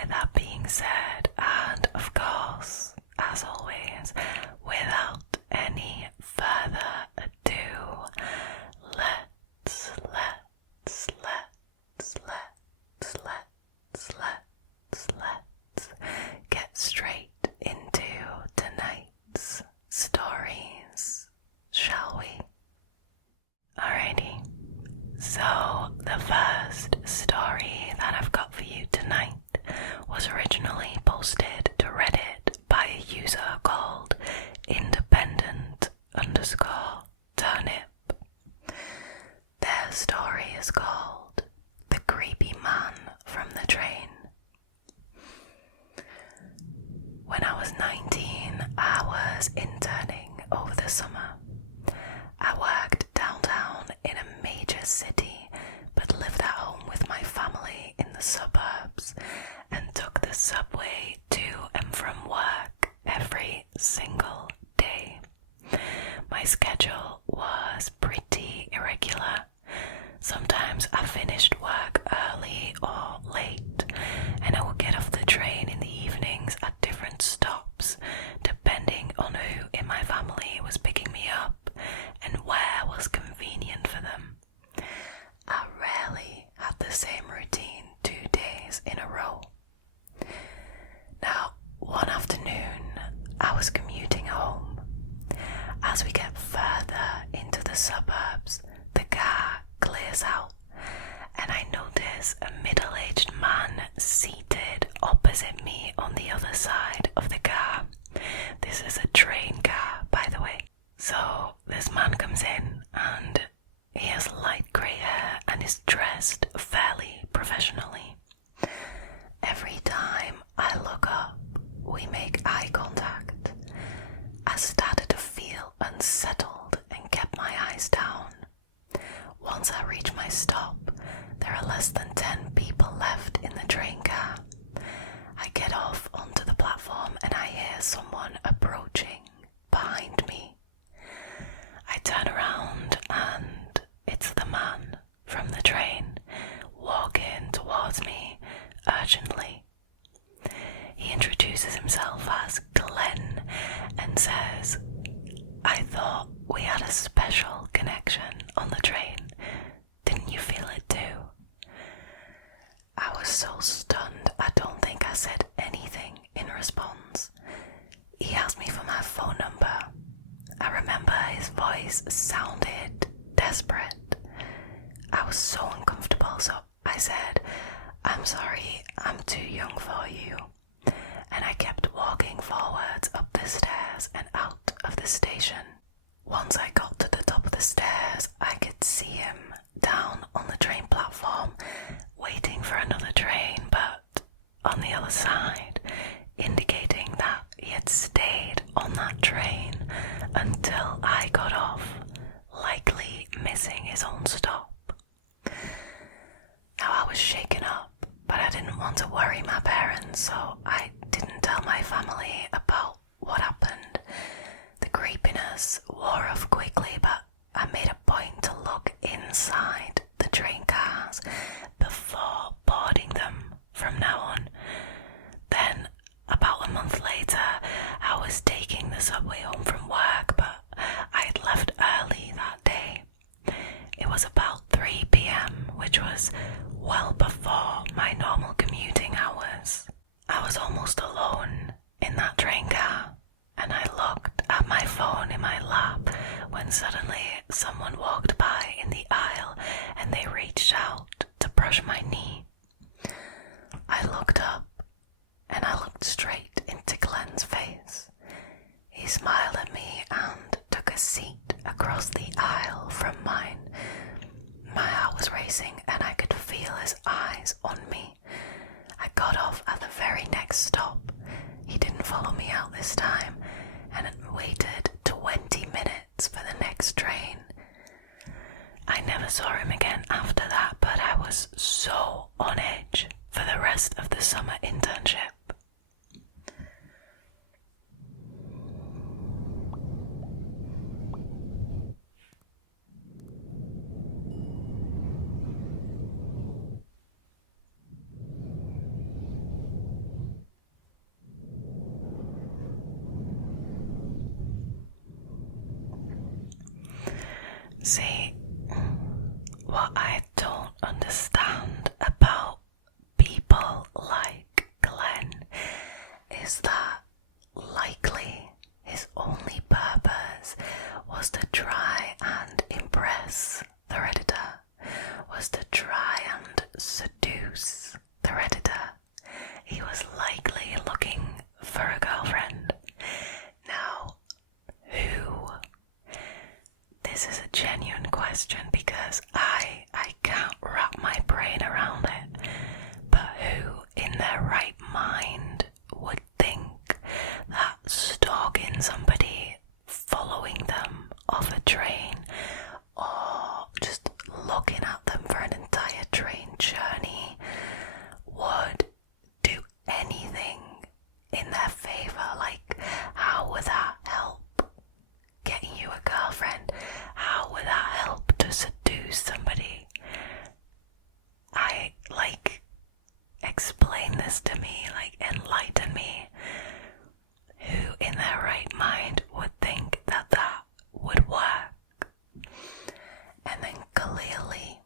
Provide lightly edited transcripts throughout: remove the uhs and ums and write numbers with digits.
with that being said, and of course, as always, without any further ado, let's get straight into tonight's stories, shall we? Alrighty, so the first story that I've got for you tonight was originally posted to Reddit by a user called independent_turnip. Their story is called The Creepy Man from the Train. When I was 19, I was interning over the summer. I worked downtown in a major city, but lived at home with my family in the suburbs and took the subway to and from work every single day. My schedule was pretty irregular. Sometimes I finished work early or late, and I would get off the train in the evenings at different stops, depending on who in my family was picking me up and where was convenient for them. I rarely had the same routine 2 days in a row. Now, one afternoon, I was commuting home. As we get further into the suburbs, the car clears out, and I notice a middle-aged man seated opposite me on the other side of the car. This is a train car, by the way. So this man comes in, and he has light grey hair and is dressed fairly professionally. Every time I look up, we make eye contact. I started to feel unsettled and kept my eyes down. Once I reach my stop, there are less than 10 people left in the train car. I get off onto the platform and I hear someone approaching behind me. I turn around and it's the man from the train walking towards me urgently. He introduces himself as Glenn and says, "I thought we had a special connection on the train. Didn't you feel it too?" I was so stunned I don't think I said anything in response. He asked me for my phone number. I remember his voice sounded desperate. I was so uncomfortable, so I said, "I'm sorry, I'm too young for you." And I kept walking forwards up the stairs and out of the station. Once I got to the top of the stairs, I could see him down on the train platform, waiting for another train, but on the other side, indicating that he had stayed on that train until I got off, likely missing his own stop. Now I was shaken up, but I didn't want to worry my parents, so I didn't tell my family about what happened. The creepiness wore off quickly, but I made a point to look inside the train cars before boarding them from now on. Then, about a month later, I was taking the subway home from work, but I had left early that day. It was about 3 p.m, which was well before my normal commuting hours. I was almost alone in that train car, and I looked at my phone in my lap when suddenly someone walked by in the aisle and they reached out to brush my knee. I looked up and I looked straight into Glenn's face. He smiled at me and took a seat across the aisle from mine. My heart was racing and I could feel his eyes on me. I got off at the very next stop. He didn't follow me out this time and waited 20 minutes for the next train. I never saw him again after that, but I was so on edge for the rest of the summer internship. See, what I don't understand about people like Glenn is that likely his only purpose was to try and impress the Redditor, was to try and seduce the Redditor. He was likely looking for a girlfriend. Now, who? This is a genuine question because I can't wrap my brain around it. But who in their right mind would think that stalking somebody, following them off a train, or just looking at them for an entire train journey would do anything in their favour? Like, how would that help getting you a girlfriend? How would that help to seduce somebody? Explain this to me, enlighten me. Who in their right mind would think that that would work? And then clearly,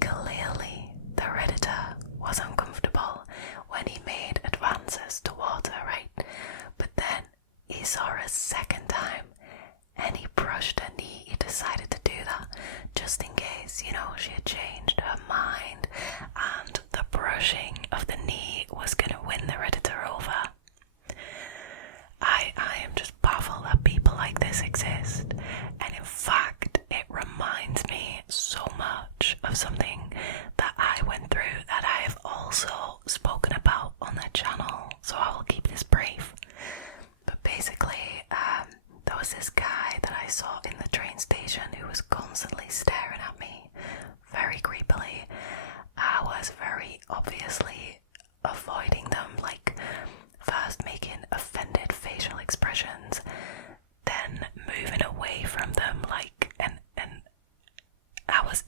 the Redditor was uncomfortable when he made advances towards her, right? But then he saw her a second time and he brushed her knee. He decided to do that just in case, she had changed her mind, and the brushing of the knee was going to win the Redditor over. I am just baffled that people like this exist, and in fact it reminds me so much of something that I went through that I have also spoken about on the channel, so I will keep this brief. But basically, there was this guy that I saw in the train station who was constantly staring at me very creepily. I was very obviously avoiding them, first making offended facial expressions, then moving away from them, and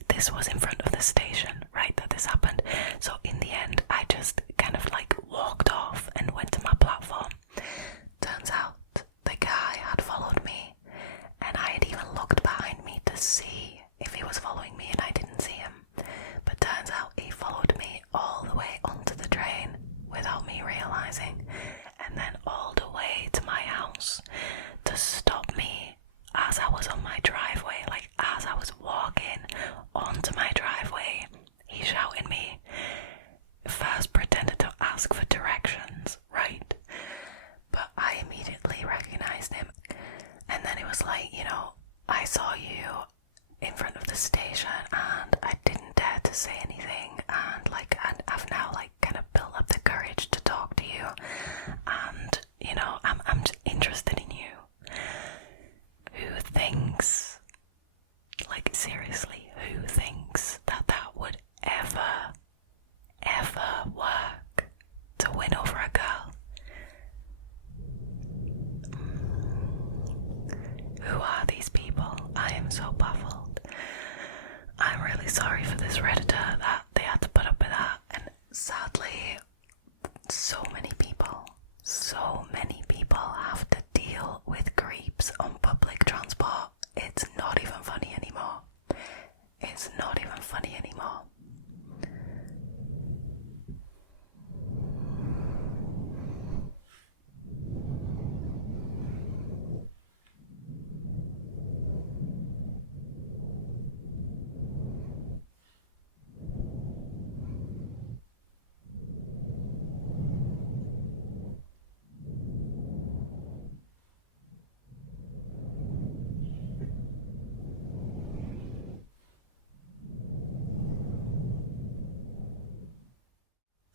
this was in front of the station, right, that this happened. So in the end, I just kind of walked off and went to my platform. Turns out the guy had followed me, and I had even looked behind me to see if he was following me, and I didn't see him. But turns out he followed me all the way onto the train without me realising, and then all the way to my house to stop me as I was on my driveway. As I was walking onto my driveway, he shouted me. First pretended to ask for directions, right? But I immediately recognised him, and then it was I saw you in front of the station and I didn't dare to say anything, and I've now kind of built up the courage to talk to you, and I'm just interested in you. Who thinks, seriously, who thinks that would ever work to win over a girl? Who are these people? I am so baffled. I'm really sorry for this Redditor that they had to put up with that, and sadly, so many people have to deal with creeps on public transport. It's not even funny anymore.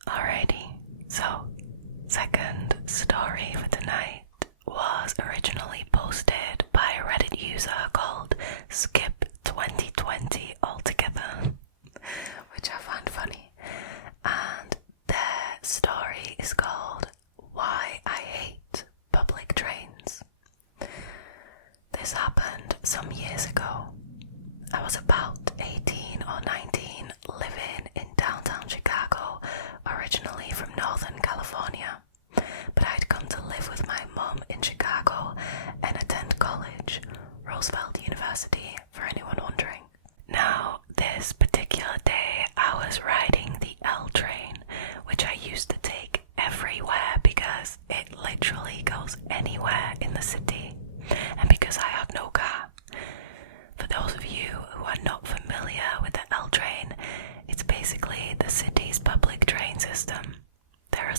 Alrighty, so second story for tonight was originally posted by a Reddit user called Skip 2020 altogether, which I find funny, and their story is called Why I Hate Public Trains. This happened some years ago. I was about 18 or 19, living in downtown Chicago, originally from Northern California, but I'd come to live with my mum in Chicago and attend college, Roosevelt University, for anyone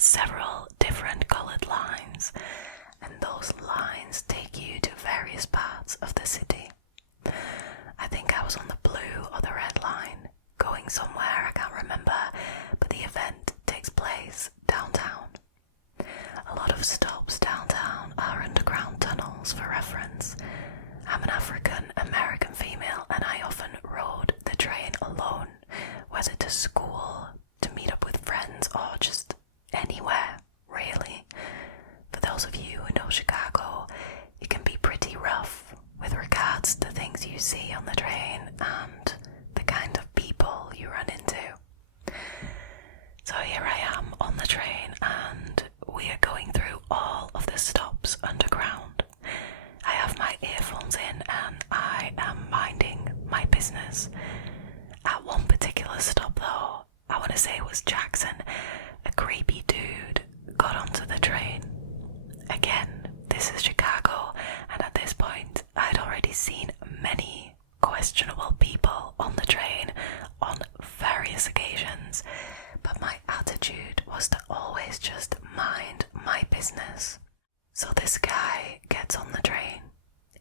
several different coloured lines, and those lines take you to various parts of the city. I think I was on the blue or the red line, going somewhere, I can't remember, but the event takes place downtown. A lot of stops downtown are underground tunnels for reference. I'm an African American female and I often rode the train alone, whether to school, to meet up with friends, or just anywhere, really. For those of you who know Chicago, it can be pretty rough with regards to things you see on the train and the kind of people you run into. So here I am on the train and we are going through all of the stops underground. I have my earphones in and I am minding my business. At one particular stop though, I want to say it was Jackson, a creepy dude got onto the train. Again, this is Chicago, and at this point I'd already seen many questionable people on the train on various occasions, but my attitude was to always just mind my business. So this guy gets on the train.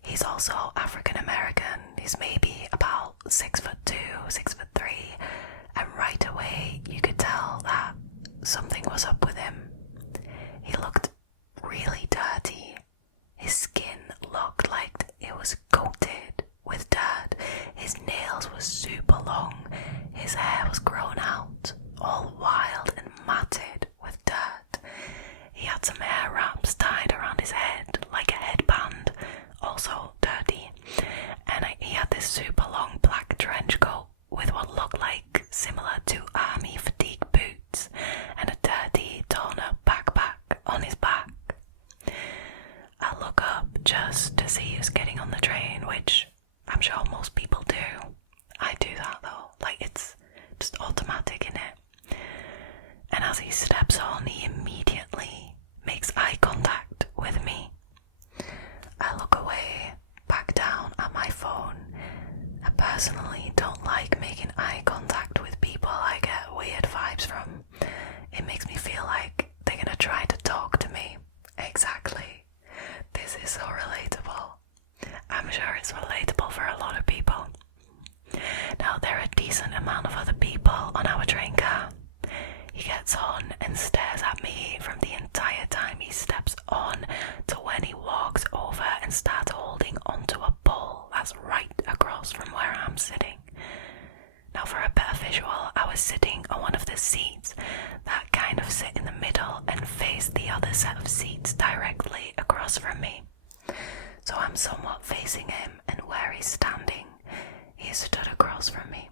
He's also African American. He's maybe about 6'2", 6'3", and right away you could tell that something was up with him. He looked really dirty. His skin looked like it was coated with dirt. His nails were super long. His hair was grown out, all wild and matted with dirt. He had some hair wraps tied around his head like a headband, also dirty. And he had this super long black trench coat with what looked like similar to army fatigue boots and a dirty torn up backpack on his back. I look up just to see who's getting on the train, which I'm sure most people do. I do that though, like it's just automatic in it. And as he steps on, he immediately makes eye contact with me. I look away, back down at my phone. I personally don't like making eye contact with people I get weird vibes from. It makes me feel like they're gonna try to talk to me. Exactly. This is so relatable. I'm sure it's relatable for a lot of people. Now, there are a decent amount of other people on our train car. He gets on and stares at me from the entire time he steps on to when he walks over and starts holding onto a pole that's right across from where I'm sitting. Now, for a better visual, I was sitting on one of the seats that kind of sit in the middle and face the other set of seats directly across from me. So I'm somewhat facing him, and where he's standing, he stood across from me.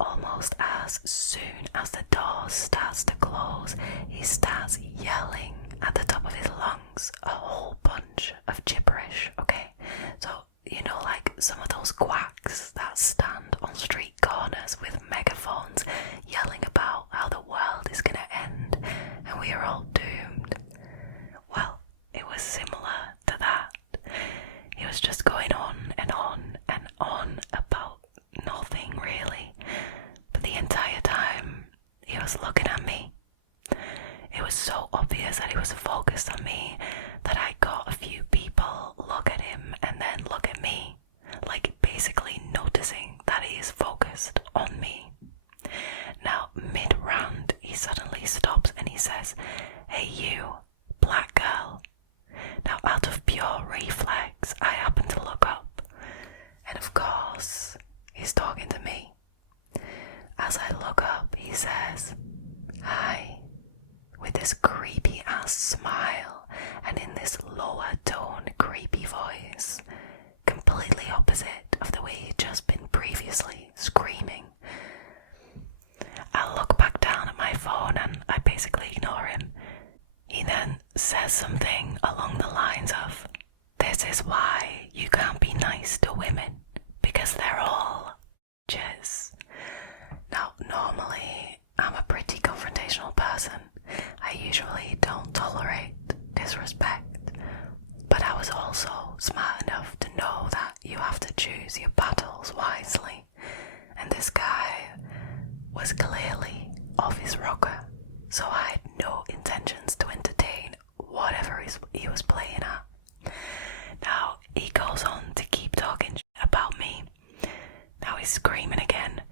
Almost as soon as the door starts to close, he starts yelling at the top of his lungs a whole bunch of gibberish, okay? So, you know, like some of those quacks that stand on street corners with megaphones yelling about how the world is gonna end and we are all doomed. Well, it was similar to that. He was just going on and on and on about nothing really, but the entire time he was looking at me. It was so obvious that he was focused on me that I got a few people look at him and then look at me, like basically noticing that he is focused on me. Now, mid-round, he suddenly stops and he says, "Hey you, black girl." Now, out of pure reflex, I happen to look up, and of course, he's talking to me. As I look up, he says, "Hi," with this creepy ass smile and in this lower tone creepy voice, completely opposite of the way he'd just been previously screaming. I look back down at my phone and I basically ignore him. He then says something along the lines of, "This is why you can't be nice to women, because they're all jizz." Now, normally, I'm a pretty confrontational person. I usually don't tolerate disrespect, but I was also smart enough to know that you have to choose your battles wisely, and this guy was clearly off his rocker, so I had no intentions to entertain whatever he was playing at. Now, he goes on to keep talking about me. Now he's screaming again,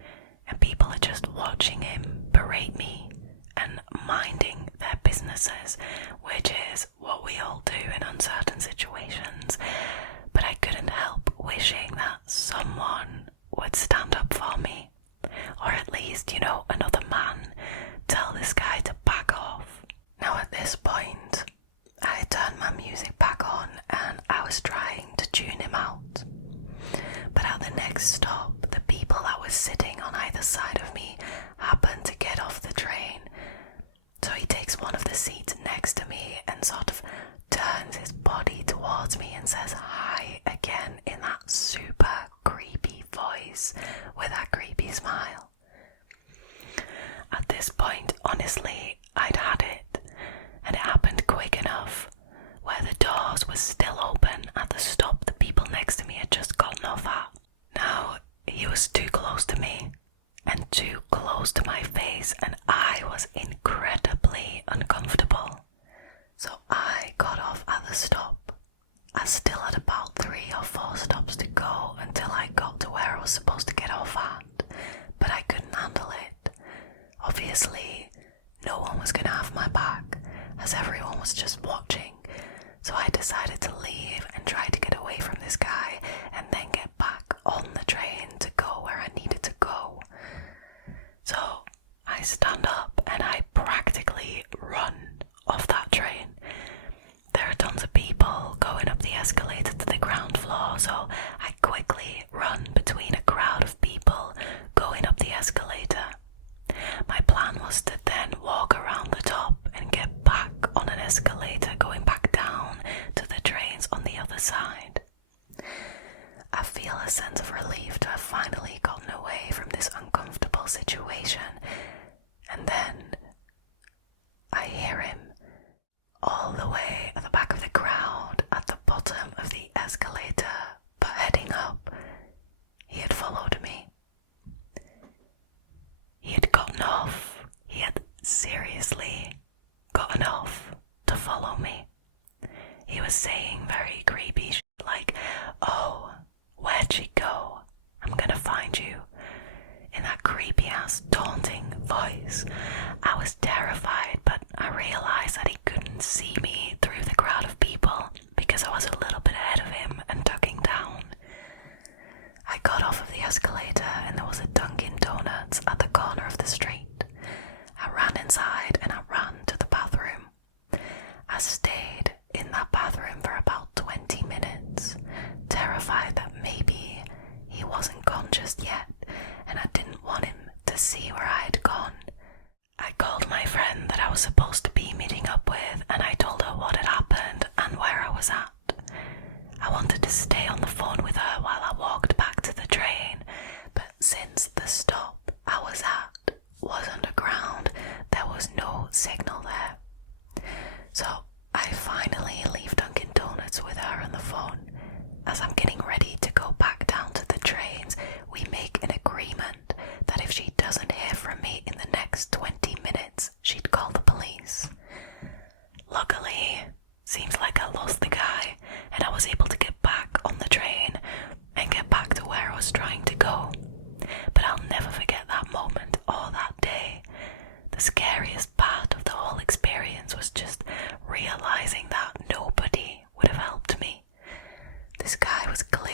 and people are just watching him berate me and minding their businesses, which is what we all do in uncertain situations. But I couldn't help wishing that someone would stand up for me, or at least, another man, tell this guy to back off. Now at this point, I turned my music back on and I was trying to tune him out. But at the next stop, the people that were sitting on either side of me happened to get off the train. So he takes one of the seats next to me and sort of turns his body towards me and says hi again in that super creepy voice with that creepy smile. At this point, honestly, I'd had it, and it happened quick enough, where the doors were still open at the stop the people next to me had just gotten off at. Now, he was too close to me, and too close to my face, and I was incredibly uncomfortable. So I got off at the stop. I still had about 3 or 4 stops to go until I got to where I was supposed to get off at, but I couldn't handle it. Obviously, no one was going to have my back, as everyone was just watching, so I decided to leave and try to get away from this guy and then get back on the train to go where I needed to go. So I stand up and I practically run off that train. There are tons of people going up the escalator to the ground floor, so I quickly run between a crowd of people going up the escalator. My plan was to then walk around the top and get back on an escalator going back down to the trains on the other side. I feel a sense of relief to have finally gotten away from this uncomfortable situation, and then I hear him all the way at the back of the crowd at the bottom of the escalator, but heading up. He had followed me. He had gotten off. He had seriously gotten off to follow me. He was saying very creepy shit like, "Oh, where'd she go? I'm gonna find you." In that creepy ass taunting voice. I was terrified, but I realized that he couldn't see me through the crowd of people because I was a little bit ahead of him and ducking down. I got off of the escalator and there was a Dunkin' Donuts at the corner of the street. I ran inside and I ran to the bathroom. I stayed in that bathroom for about 20 minutes, terrified that maybe he wasn't gone just yet and I didn't want him to see where I had gone. I called my friend that I was supposed to be meeting up with and I told her what had happened and where I was at. I wanted to stay on the phone with her while I walked back to the train, but since the stop I was at was underground, there was no signal there. So I finally leave Dunkin' Donuts with her on the phone. As I'm getting ready to go back down to the trains, we make an agreement that if she doesn't hear from me in the next 20 minutes, she'd call the police. Luckily, seems like I lost the guy and I was able to get back on the train and get back to where I was trying to go. But I'll never forget that moment or that day. The scariest part of the whole experience was just realizing that nobody would have helped me. This guy was clearly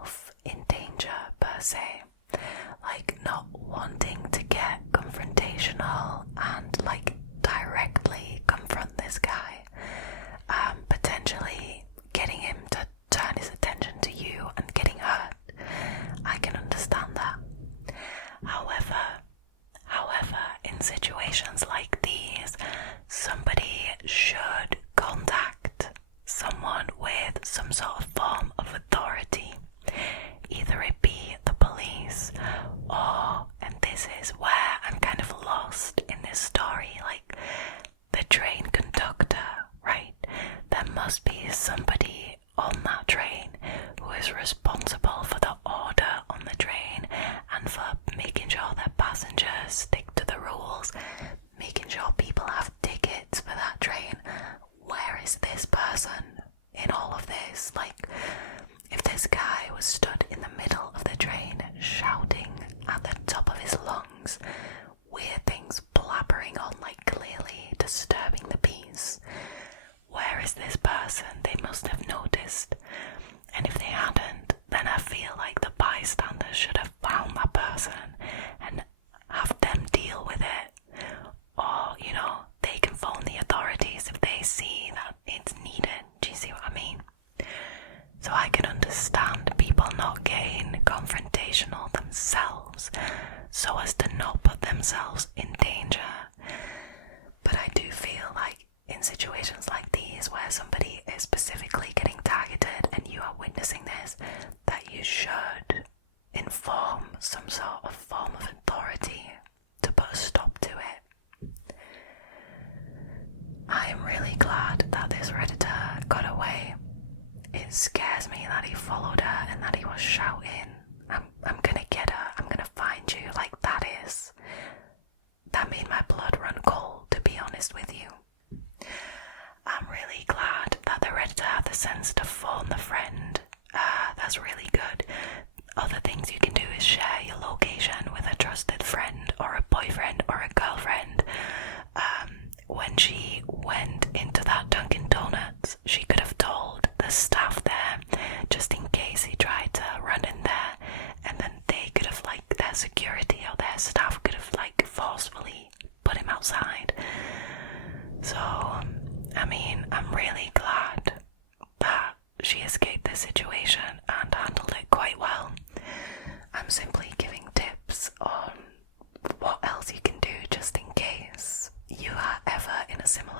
yourself in danger per se, like not wanting to get confrontational and like directly confront this guy, potentially getting him to turn his attention to you and getting hurt. I can understand that. However, in situations like these, somebody should contact someone with some sort of form of authority. Either it be the police or, and this is where I'm kind of lost in this story, like the train conductor, right? There must be somebody on that train who is responsible for the order on the train and for making sure that passengers stick to the rules, making sure people have tickets for that train. Where is this person in all of this? Like, if this guy was stood in the middle of the train shouting at the top of his lungs, weird things blabbering on, like clearly disturbing the peace, where is this person? They must have noticed. And if they hadn't, then I feel like the bystanders should have found that person and have them deal with it. Or, you know, they can phone the authorities if they see that it's needed. Do you see what I mean? So I can understand people not getting confrontational themselves so as to not put themselves in danger. But I do feel like in situations like these where somebody is specifically getting targeted and you are witnessing this, that you should inform some sort of form of authority to put a stop to it. I am really glad that this Redditor got away. It scares me that he followed her and that he was shouting, I'm gonna get her, I'm gonna find you. Like, that made my blood run cold, to be honest with you. I'm really glad that the Redditor had the sense to phone the friend. That's really good. Other things you can do is share your location with a trusted friend or a boyfriend or a girlfriend. When she went into that Dunkin' Donuts, she could have told the staff there, just in case he tried to run in there, and then they could have, like, their security or their staff could have, like, forcefully put him outside. So, I mean, I'm really glad that she escaped this situation and handled it quite well. I'm simply giving tips on what else you can do just in case you are ever in a similar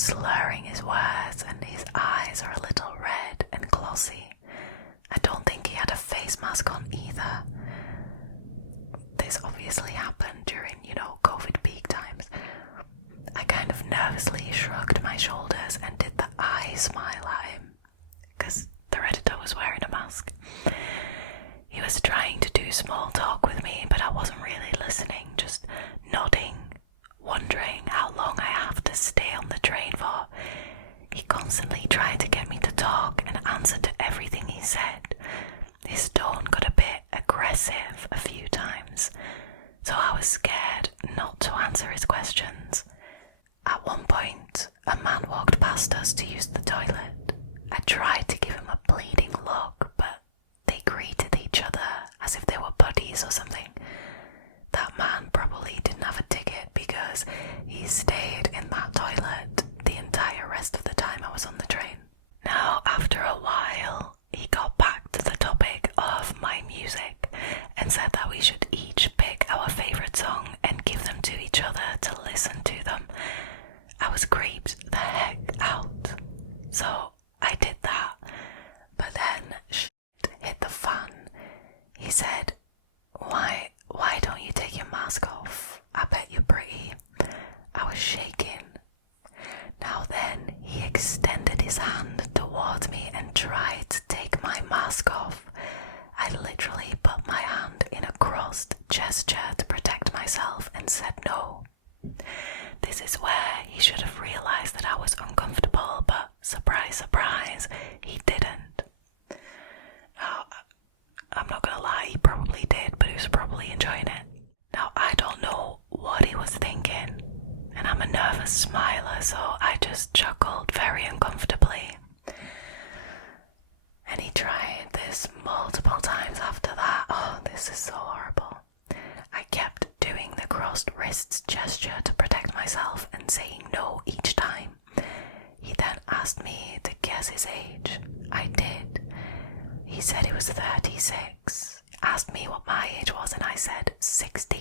slurring his words and his eyes are a little red and glossy. I don't think he had a face mask on either. This obviously happened during, COVID peak times. I kind of nervously shrugged my shoulders and did the eye smile at him, because the Redditor was wearing a mask. He was trying to do small talk with me, but I wasn't really listening, just nodding, wondering how long I have to stay on the train for. He constantly tried to get me to talk and answer to everything he said. His tone got a bit aggressive a few times, so I was scared not to answer his questions. At one point, a man walked past us to use the toilet. I tried to give him a pleading look, but they greeted each other as if they were buddies or something. That man probably didn't have a ticket because he stayed in that toilet the entire rest of the time I was on the train. Now, after a while, he got back to the topic of my music and said that we should each pick our favourite song and give them to each other to listen to them. I was creeped the heck out, so I did that. But then shit hit the fan. He said, Why don't you take your mask off? I bet you're pretty. I was shaking. Now then, he extended his hand towards me and tried to take my mask off. I literally put my hand in a crossed gesture to protect myself and said no. This is where he should have realised that I was uncomfortable, but surprise, surprise, he didn't. Now, I'm not gonna lie, he probably did, but he was probably enjoying it. Now, I don't know what he was thinking, and I'm a nervous smiler, so I just chuckled very uncomfortably. And he tried this multiple times after that. Oh, this is so horrible. I kept doing the crossed wrists gesture to protect myself and saying no each time. He then asked me to guess his age. I did. He said he was 36. Asked me what my age was and I said 16,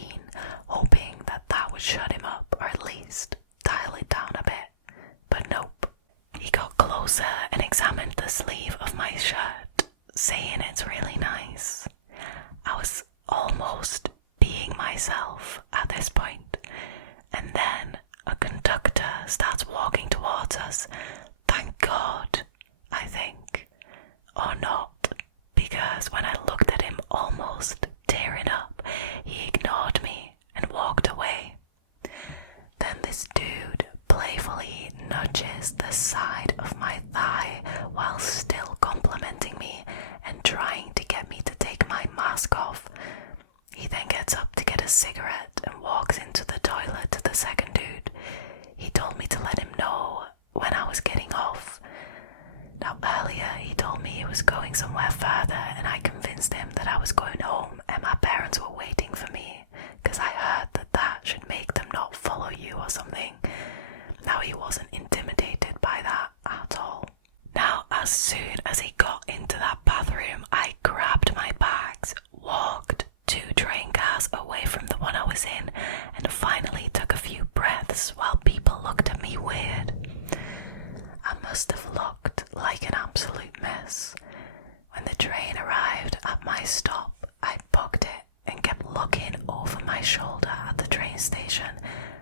hoping that that would shut him up or at least dial it down a bit. But nope. He got closer and examined the sleeve of my shirt, saying it's really nice. I was almost being myself at this point, and then a conductor starts walking towards us. Thank God, I think. Or not, because when I looked at him almost tearing up, he ignored me and walked away. Then this dude playfully nudges the side of my thigh while still complimenting me and trying to get me to take my mask off. He then gets up to get a cigarette and walks into the toilet to the second dude. He told me to let him know when I was getting off. Now earlier he told me he was going somewhere further and I convinced him that I was going home and my parents were waiting for me because I heard that that should make them not follow you or something. Now he wasn't intimidated by that at all. Now as soon as he got into that bathroom, I grabbed my bags, walked 2 train cars away from the one I was in, and finally took a few breaths while people looked at me weird. I must have looked like an absolute mess. When the train arrived at my stop, I booked it and kept looking over my shoulder at the train station,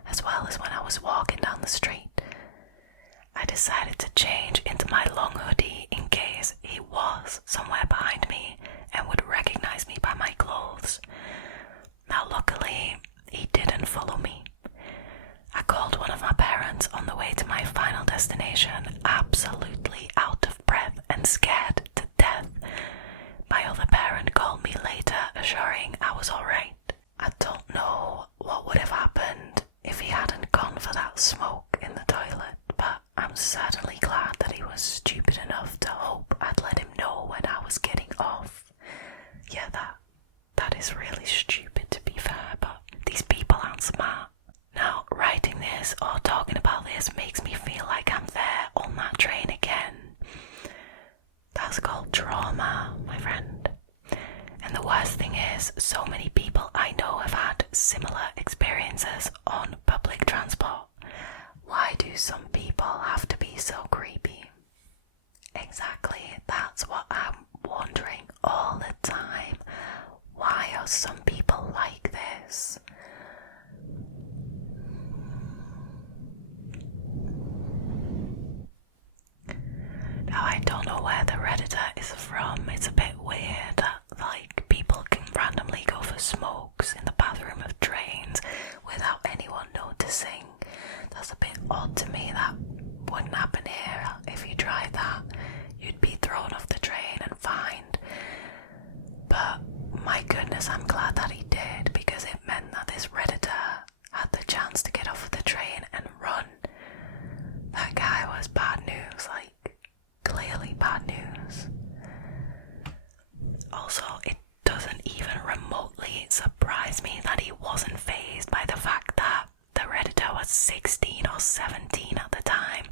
as well as when I was walking down the street. I decided to change into my long hoodie in case he was somewhere behind me and would recognize me by my clothes. Now luckily, he didn't follow me. I called one of my parents on the way to my final destination, absolutely out of breath and scared to death. My other parent called me later, assuring I was alright. I don't know what would have happened if he hadn't gone for that smoke in the toilet, but I'm certainly glad that he was stupid enough to hope I'd let him know when I was getting off. Yeah, that is really stupid to be fair, but these people aren't smart. Now, writing this or talking about this makes me feel like I'm there on that train again. That's called trauma, my friend. And the worst thing is, so many people I know have had similar experiences on public transport. Why do some people have 17 at the time,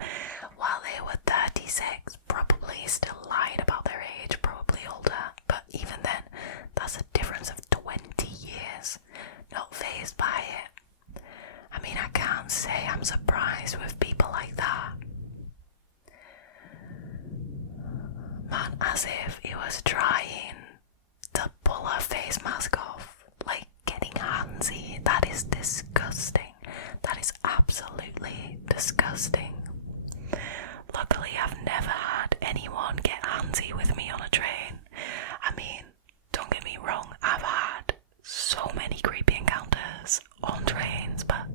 while they were 36, probably still lying about their age, probably older. But even then, that's a difference of 20 years. Not fazed by it. I mean, I can't say I'm surprised with people like that. Man, as if he was trying to pull her face mask off, like getting handsy. That is disgusting. That is absolutely disgusting. Luckily, I've never had anyone get handsy with me on a train. I mean, don't get me wrong, I've had so many creepy encounters on trains, but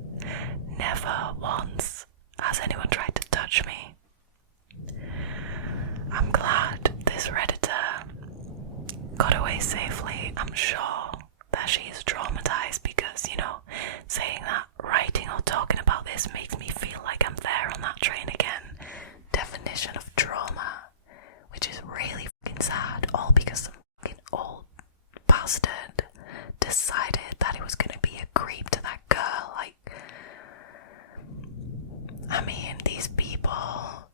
never once has anyone tried to touch me. I'm glad this Redditor got away safely. I'm sure that she is traumatized because, you know, saying that, writing or talking about this makes me feel like I'm there on that train again. Definition of trauma, which is really fucking sad, all because some fucking old bastard decided that it was gonna be a creep to that girl. Like, I mean, these people,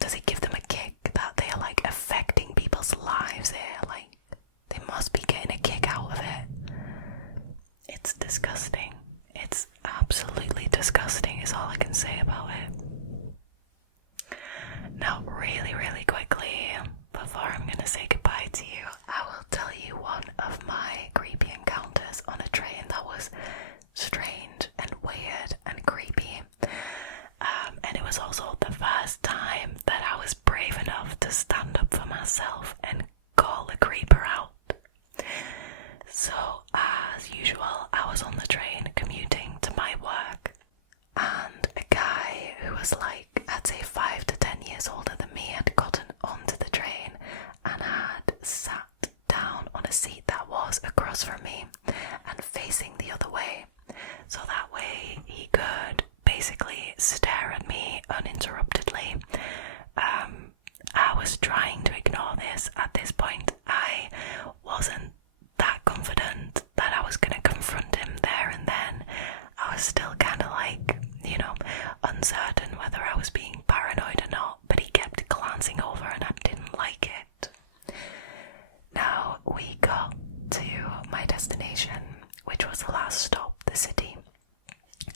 does it give them a kick that they are like affecting people's lives here? Like, they must be getting a kick out of it. It's disgusting. It's absolutely disgusting is all I can say about it. Now, really, really quickly, before I'm going to say goodbye to you, I will tell you one of my creepy encounters on a train that was strange and weird and creepy. And it was also the first time that I was brave enough to stand up for myself and call the creeper out. So, as usual, I was on the train commuting to my work, and a guy who was like, I'd say 5 to 10 years older than me had gotten onto the train and had sat down on a seat that was across from me and facing the other way, so that way he could basically stare at me uninterruptedly. I was trying to ignore this. At this point, I wasn't that confident that I was going to confront him there and then. I was still kind of like, you know, uncertain whether I was being paranoid or not, but he kept glancing over and I didn't like it. Now, we got to my destination, which was the last stop, the city.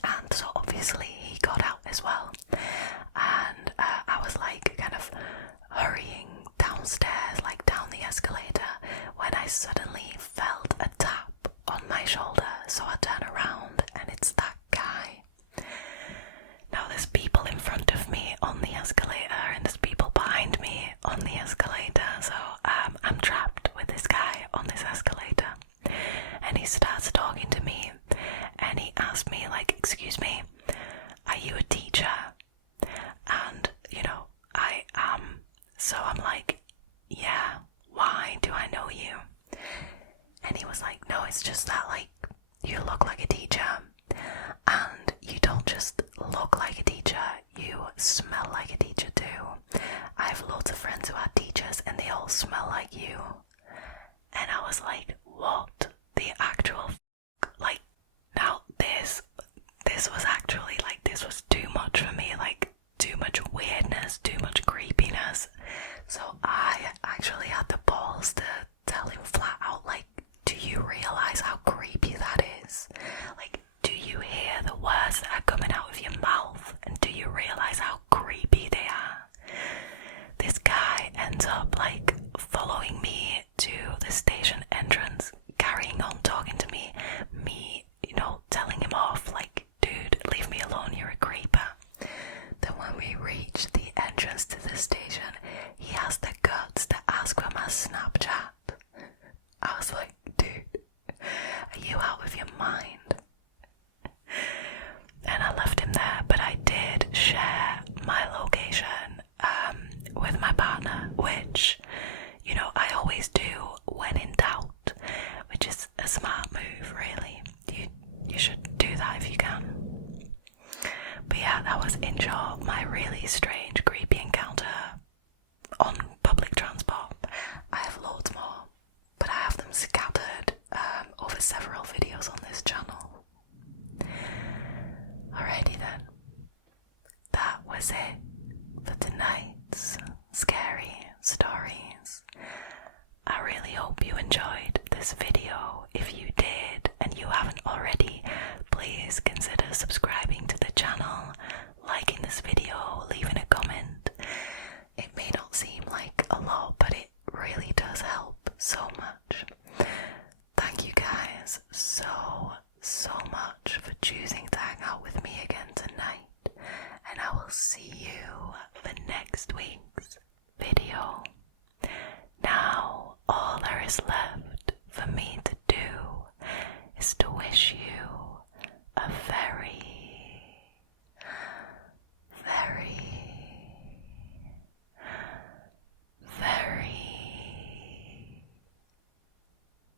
And so obviously he got out as well. And I was like kind of hurrying downstairs, like down the escalator, when I suddenly felt a tap on my shoulder. So I turn around and it's that guy. Now there's people in front of me on the escalator and there's people behind me on the escalator. So I'm trapped with this guy on this escalator. And he starts talking to me and he asked me, like, excuse me, are you a teacher? And, you know, I am. So I'm like, yeah, why do I know you? And he was like, no, it's just that, like, you look like a teacher. And you don't just look like a teacher, you smell like a teacher too. I have lots of friends who are teachers and they all smell like you. And I was like, what the actual like, now this was actually like, this was too much for me, like too much weirdness, too much creepiness. So I actually had the balls to tell him flat out, like, do you realize how creepy that is? Like, do you hear the words that are coming out of your mouth? And do you realize how creepy they are? This guy ends up like following me to the station entrance, carrying on talking to me, you know, telling him off, like, dude, leave me alone, you're a creeper. Then when we reach the entrance to the station, he has the guts to ask for my Snapchat. I was like, dude, are you out of your mind? And I left him there, but I did share my location with my partner, which, you know, I always do when in doubt, which is a smart move, really. You should do that if you can. But yeah, that was, in short, my really strange, creepy encounter on public transport. I have loads more, but I have them scattered over several videos on this channel. Alrighty then. is it for tonight's scary stories. I really hope you enjoyed this video. If you did and you haven't already, please consider subscribing to the channel, liking this video, leaving a comment. It may not seem like a lot, but it really does help so much. Thank you guys so much for choosing to hang out with me again tonight, and I will see you for next week's video. Now, all there is left for me to do is to wish you a very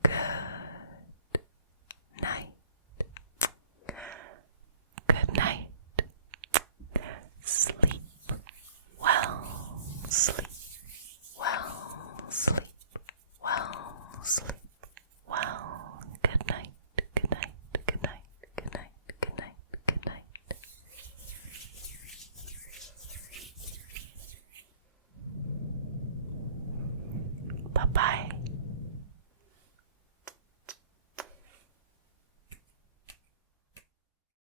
good night. Good night. Sleep well, sleep well, sleep well, sleep well. Good night, good night, good night, good night, good night, good night. Bye-bye.